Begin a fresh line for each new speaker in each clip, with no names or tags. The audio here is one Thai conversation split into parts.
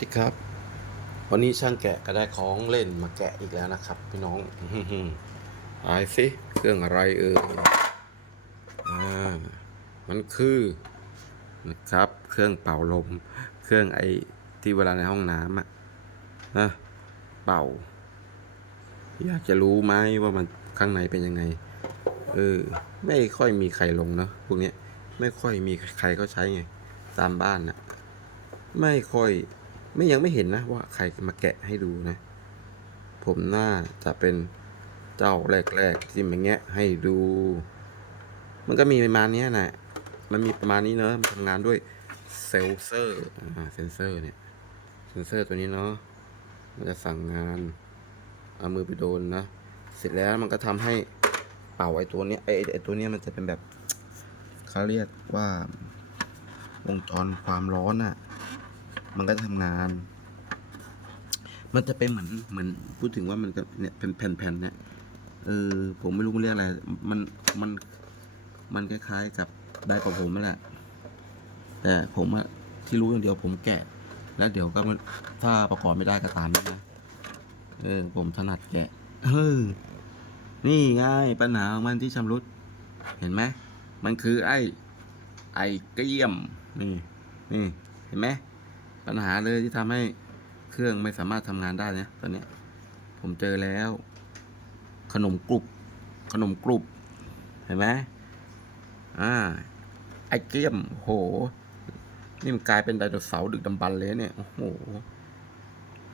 ดีครับ วันนี้ช่างแกะก็ได้ของเล่นมาแกะอีกแล้วนะครับ พี่น้องอายสิเครื่องอะไรเอ่ยอ่ามันคือนะครับ เครื่องเป่าลม เครื่องไอที่เวลาในห้องน้ำอะนะเป่า อยากจะรู้ไหมว่ามันข้างในเป็นยังไง เออ ไม่ค่อยมีใครลงเนอะพวกเนี้ยไม่ค่อยมีใครเขาใช้ไง ตามบ้านน่ะไม่ค่อย ไม่ยังไม่เห็นนะว่าใครมาแกะให้ดูนะ ผมน่าจะเป็นเจ้าแรกๆที่มาแงะให้ดู มันก็มีประมาณนี้นะมันมีประมาณนี้เนอะมันทำงานด้วยเซลเซอร์อ่าเซนเซอร์เนี่ยเซนเซอร์ตัวนี้เนาะมันจะสั่งงานเอามือไปโดนนะ เสร็จแล้วมันก็ทำให้เป่าไอ้ตัวเนี้ยไอ้ไอ้ตัวเนี้ยมันจะเป็นแบบเขาเรียกว่าวงจรความร้อนอะ มันก็ทำงาน มันจะเป็นเหมือนเหมือนพูดถึงว่ามันก็เนี่ยเป็นแผ่นๆเนี่ยเออผมไม่รู้มันเรียกอะไร มันมันมันคล้ายๆกับได้กับผมนั่นแหละ แต่ผมอะที่รู้อย่างเดียวผมแกะ แล้วเดี๋ยวก็มันถ้าประกอบไม่ได้ก็ตามนี้นะเออ ผมถนัดแกะเออนี่ไงปัญหาของมันที่ชำรุด เห็นไหมมันคือไอ้ ไอ้เกลี้ยม นี่ นี่ เห็นไหม ปัญหาเลยที่ทำให้เครื่องไม่สามารถทำงานได้เนี่ยตอนเนี้ยผมเจอแล้ว ขนมกรุบขนมกรุบเห็นไหมอ่าไอ้เกียมโห นี่มันกลายเป็นไดโนเสาร์ดึกดำบรรเลยเนี่ย โอ้โห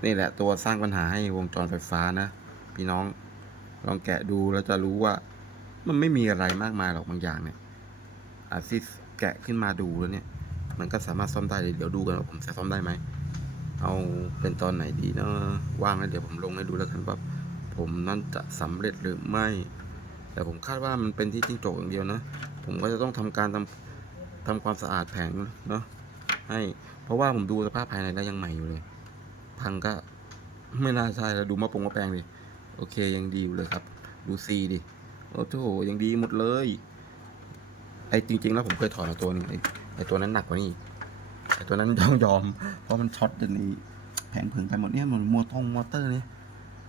นี่แหละตัวสร้างปัญหาให้วงจรไฟฟ้านะ พี่น้อง ลองแกะดูแล้วจะรู้ว่า มันไม่มีอะไรมากมายหรอกบางอย่างเนี่ยอาซิสแกะขึ้นมาดูแล้วเนี่ย มันก็สามารถซ่อมได้เดี๋ยวดูกันว่าผมจะซ่อมได้ไหมเอาเป็นตอนไหนดีเนาะว่างแล้วเดี๋ยวผมลงให้ดูแล้วกันว่าผมนั่นจะสำเร็จหรือไม่ แต่ผมคาดว่ามันเป็นที่จิ้งจกอย่างเดียวนะ ผมก็จะต้องทำการทำทำความสะอาดแผงเนาะให้เพราะว่าผมดูสภาพภายในแล้วยังใหม่อยู่เลยพังก็ไม่น่าใช่แล้วดูมะปงมะแปลงดิโอเคยังดีอยู่เลยครับ ดูซีดิโอ้โหยังดีหมดเลยไอ้จริง ๆ แล้วผมเคยถอดมาตัวหนึง ไอตัวนั้นหนักกว่านี้ไอตัวนั้นต้องยอม เพราะมันช็อตจนนี่แผงผึ่งไปหมดเนี่ยมันมัวต้องมอเตอร์เนี่ย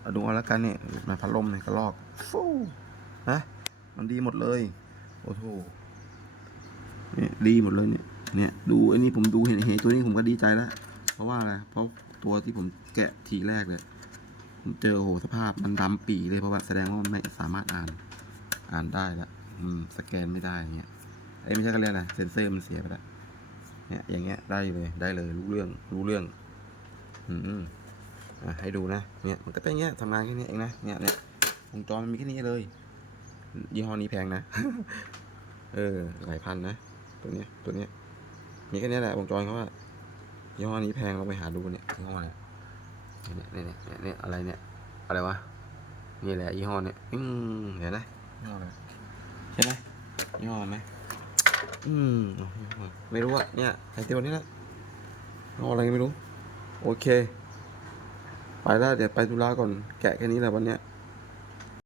เอาดูเอาละกันเนี่ยมาพัดลมเนี่ยกระลอกฟูนะมันดีหมดเลย โอ้โหเนี่ยดีหมดเลยเนี่ยเนี่ยดูไอ้นี่ผมดูเห็นเห็นตัวนี้ผมก็ดีใจแล้วเพราะว่าอะไรเพราะตัวที่ผมแกะทีแรกเลยผมเจอโอ้โหสภาพมันดำปีเลยเพราะว่าแสดงว่ามันไม่สามารถอ่านอ่านได้แล้วสแกนไม่ได้เงี้ย อ้ยไม่ใช่ก็เรียกอะไรเซนเซอร์มันเสียไปแล้วเนี่ยอย่างเงี้ยได้เลยได้เลยรู้เรื่องรู้เรื่อง อืมอะให้ดูนะเนี่ยมันก็เป็นอย่างเงี้ยทำงานแค่นี้เองนะเนี่ยเนี่ยวงจรมันมีแค่นี้เลยยี่ห้อนี้แพงนะ เออหลายพันนะตัวเนี้ยตัวเนี้ยมีแค่นี้แหละวงจรเขาว่ายี่ห้อนี้แพงเราไปหาดูเนี่ยยี่ห้ออะไรเนี่ยเนี่ยเนี่ยเนี่ยเนี่ยอะไรเนี่ยอะไรวะนี่แหละยี่ห้อเนี่ยอืมเห็นไหมยี่ห้ออะไรใช่ไหมยี่ห้อไหม อืม ไม่รู้อะเนี่ยไอตัวนี้แหละยี่ห้ออะไรไม่รู้ โอเค ไปแล้วเดี๋ยวไปธุระก่อนแกะแค่นี้แหละวันเนี้ย